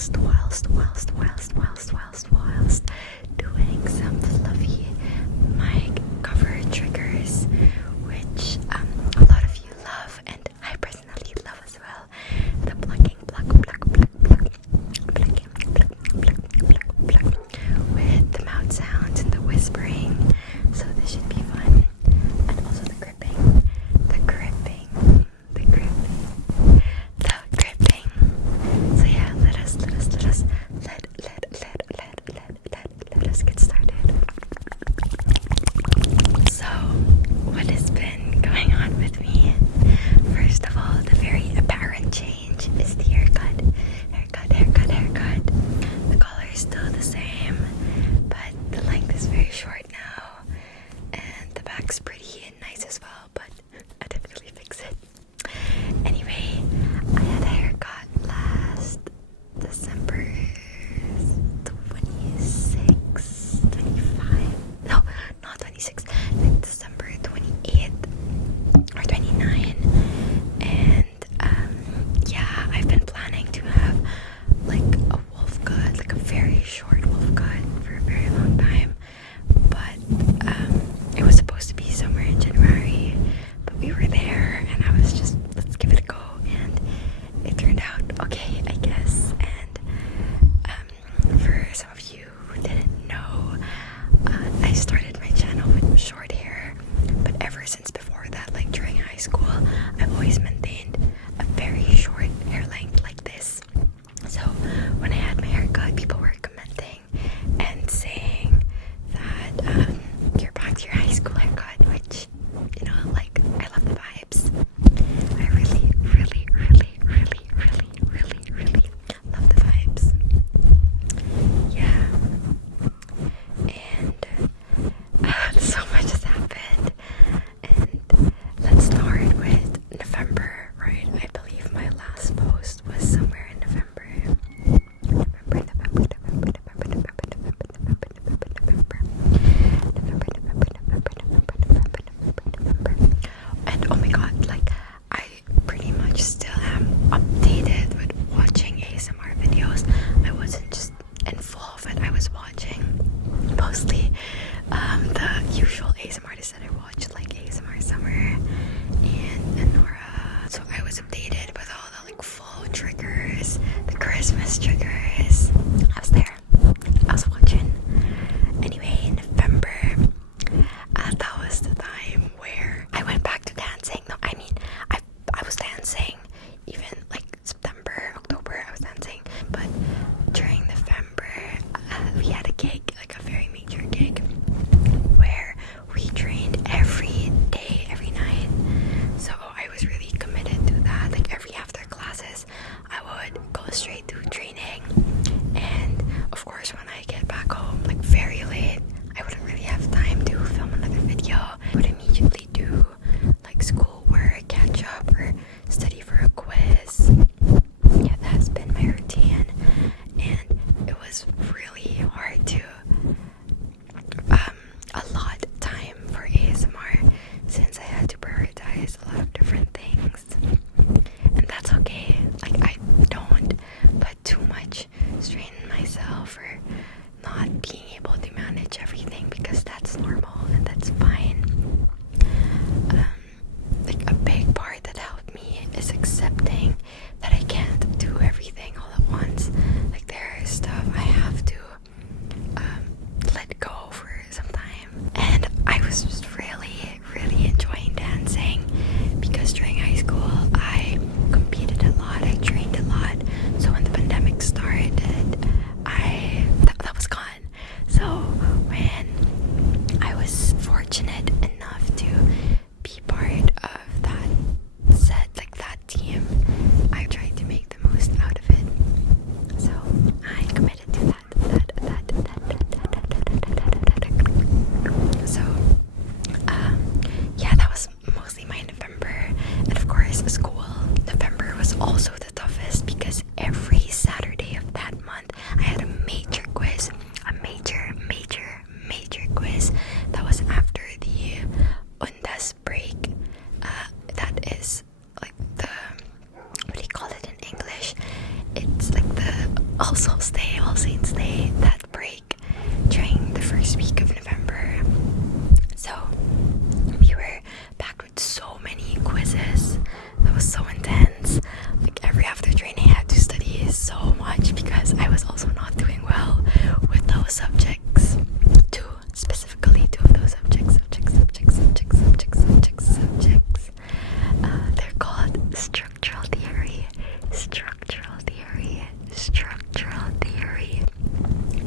whilst doing some fluffy mic cover triggers, which a lot of you love and I personally love as well. The plucking, pluck, with the mouth sounds and the whispering. So this should be fun. And also the gripping. So yeah, let us get started. So what has been going on with me? First of all, the very apparent change is the haircut. The color is still the same, but the length is very short now, and the back's pretty and nice as well, but I didn't really fix it. Anyway, I had a haircut last December 26, 25, no, not 26, like December 28th or 29, and yeah, I've been planning to have like a wolf cut, like a very short wolf cut for a very long time, but it was supposed to be somewhere in January, but we were there and I was just, let's give it a go, and it turned out okay, I guess. And for some of you who didn't know, I started my channel with short hair, but ever since before that, like during high school, I've always maintained a very short hair length like this. So when I had my haircut, people were commenting and saying that you're back to your high school haircut, which, you know, like, I love the vibes. I really love the vibes. Yeah. And so much has happened. And let's start with November, right? I believe my last post was somewhere in November. And oh my god, like, I pretty much still am updated with watching ASMR videos. I wasn't just in full of it, I was watching mostly the usual ASMR artists that I watch, like ASMR Summer and Nora. So I was updated with all the like full triggers, the Christmas triggers. I was there. I was watching. Anyway, in November, that was the time where I went back to dancing. No, I mean, I was dancing even like September, October, I was dancing. But during November, we had a gig, like a very major gig, where we trained every day, every night. So I was really committed to that. Like every after classes, I would go straight to training. And of course, when I get back home, like very late, I wouldn't really have time to film another video. I would immediately do like schoolwork, catch up, or study for a quiz. Yeah, that's been my routine. And it was really hard to allot time for ASMR since I had to prioritize a lot of different things. And that's okay. Like, I don't put too much strain on myself for not being able to manage everything, because that's normal and that's fine. Like a big part that helped me is accepting that I can't do everything all at once. Like there is stuff I have to let go for some time. And I was just really enjoying dancing, because during high school I competed a lot, I trained a lot. So when the pandemic started, that was gone. also stay, All Saints Day, that break during the first week of November. So we were packed with so many quizzes. That was so intense. Like every after training I had to study so much because I was also not doing well with those subjects. Specifically two of those subjects. They're called structural theory,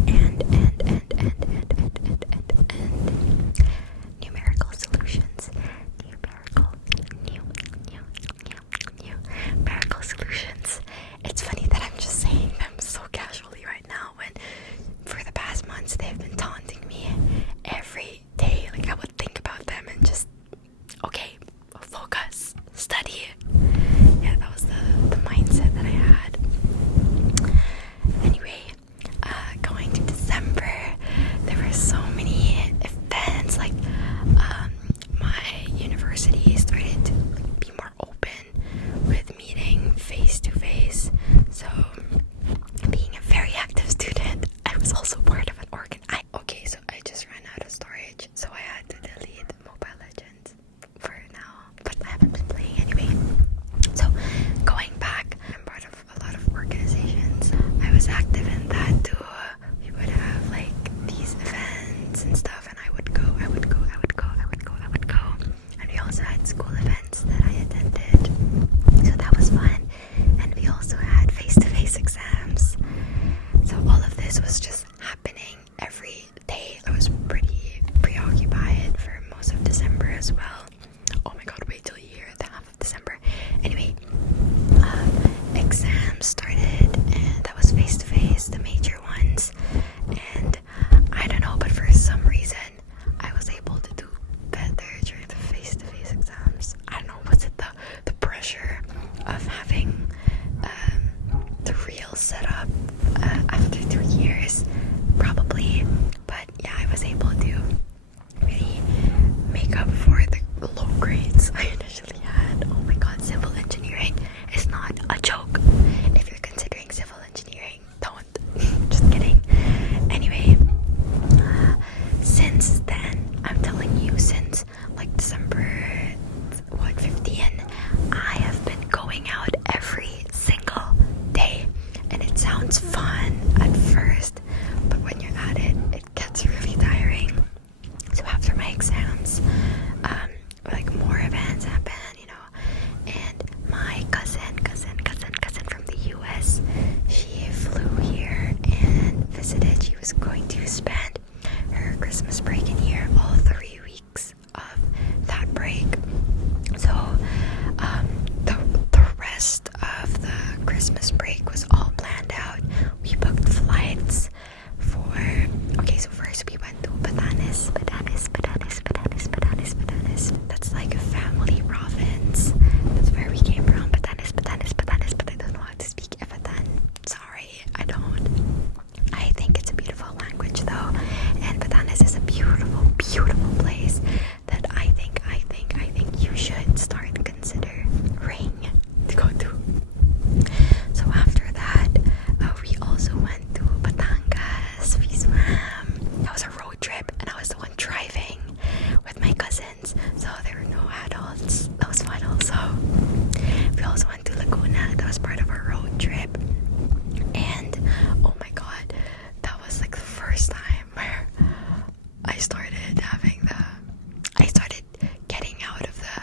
and numerical solutions. Numerical solutions. It's funny that I'm just saying them so casually right now when for the past months they've been taunting me every day. Like I would think about them and just, okay, focus, study. Yeah, that was the mindset that I had. Anyway, going to December, there were so many events. Like my university started to be more open with meeting face to face. So being a very active student, I was also part of an organ. Okay, so I just ran out of storage, so I had to delete Mobile Legends for now, but I haven't been playing anyway. So going back, I'm part of a lot of organizations. I was active in that too. We would have like these events and stuff, and I would go. And we also had school events that I attended, so that was fun. And we also had face-to-face exams. So all of this was just happening every day. I was pretty preoccupied for most of December as well. Oh my god, wait till you hear the half of December. Anyway, exams started, and that was face-to-face, the major ones. And I don't know, but for some reason I was able to do better during the face-to-face exams. I don't know, was it the pressure of having the real setup after 3 years? Probably. But yeah, I was able to really make up for the low grades I initially had. Oh my god, civil engineering is not a joke. If you're considering civil engineering, don't. Just kidding. Anyway, since then, I'm telling you, since like December 15, I have been going out every single day, and it sounds fun at first, but when you're at it, it gets really tiring. So after my exams, like more events happen, you know, and my cousin from the US, she flew here and visited. She was going to spend her Christmas break in here, all 3 weeks of that break. So the rest of the Christmas break was all planned out. We booked flights for, okay, so first we went to Batanes. That's like a family province. That's where we came from. Batanes, but I don't know how to speak Efatan. Sorry, I don't. I think it's a beautiful language though, and Batanes is a beautiful place that I think you should start considering to go to. So after that, we also went to Batangas. We swam. That was a road trip, and I was the one driving with my cousins, so there were no adults. That was fun also. We also went to Laguna. That was part of our road trip. And oh my god, that was like the first time where I started getting out of the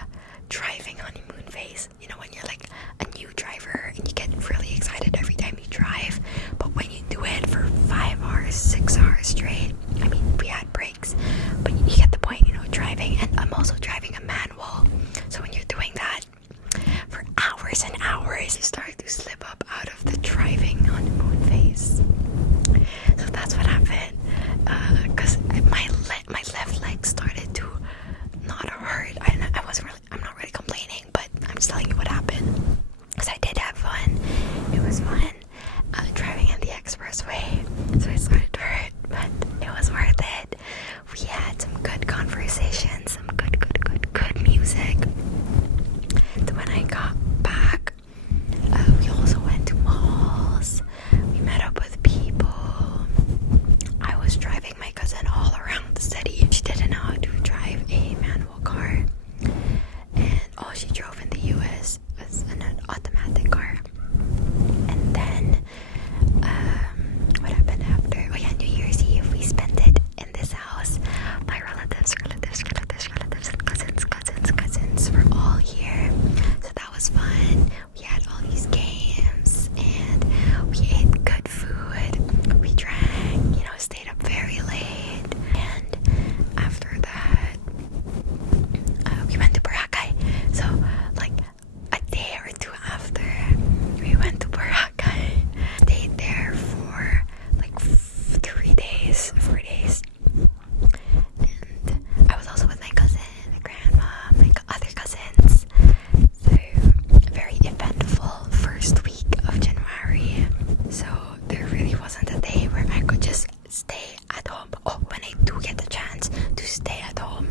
wasn't a day where I could just stay at home. Oh, when I do get the chance to stay at home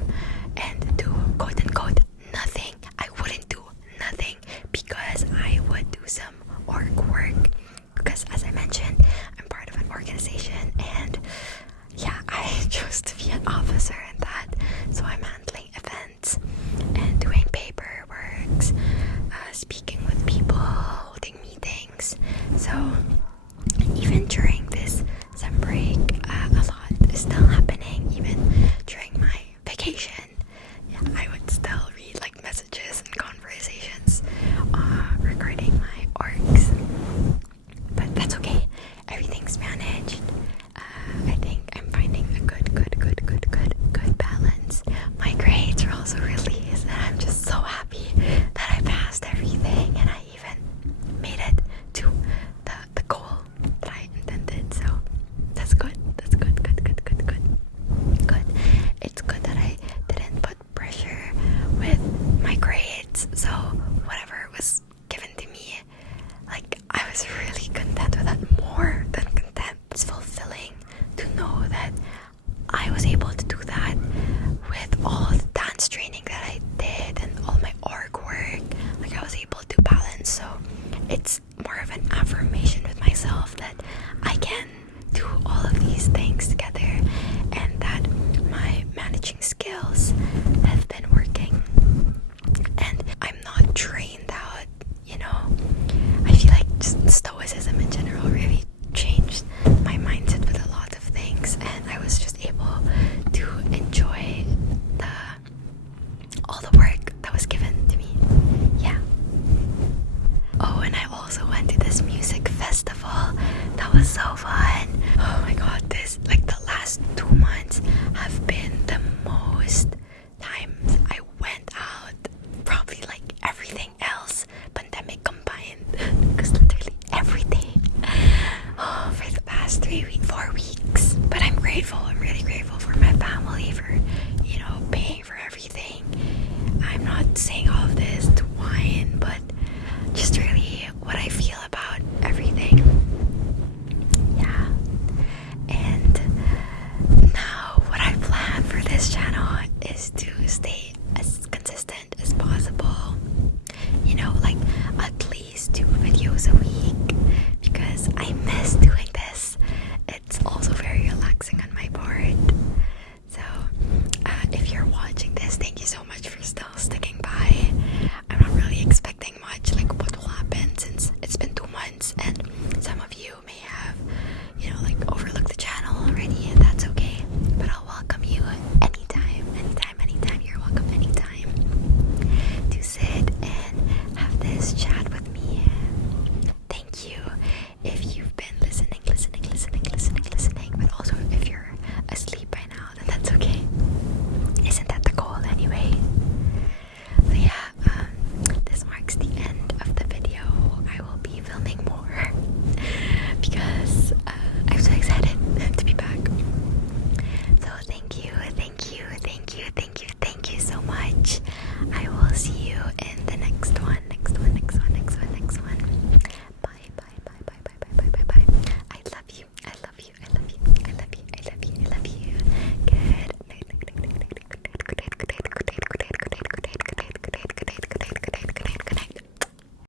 and do quote unquote nothing, I wouldn't do nothing because I would do some org work. Because as I mentioned, I'm part of an organization, and yeah, I chose to be an officer in that. So I'm handling events and doing paperwork, speaking with people, holding meetings. So even during this sem break, a lot is still happening. Even during my vacation, yeah, I would still read like messages and conversations regarding my orgs. But that's okay. Everything's managed. I think I'm finding a good balance. My grades are also released, and I'm just so happy that I passed everything, and I even made it to the goal that I intended. So that's good. That's good. It's good that I didn't put pressure with my grades. So whatever was given to me, like, I was really content with that. More than content. It's fulfilling to know that I was able to do that with all the dance training that I did and all my org work. Like, I was able to balance. So it's more of an affirmation with myself that I can do all of these things together, and that my managing skills have been working, and I'm not drained out, you know. I feel like just stoicism in general really changed my mindset with a lot of things, and I was just able to enjoy all the work that was given to me. Yeah. Oh, and I also went to this music festival. That was so fun. Oh my god, the last 2 months have been the most times I went out, probably like everything else, pandemic combined, because literally every day for the past 4 weeks. But I'm grateful. I'm really grateful for my family for, you know, paying for everything. I'm not saying all of this to whine, but just really what I feel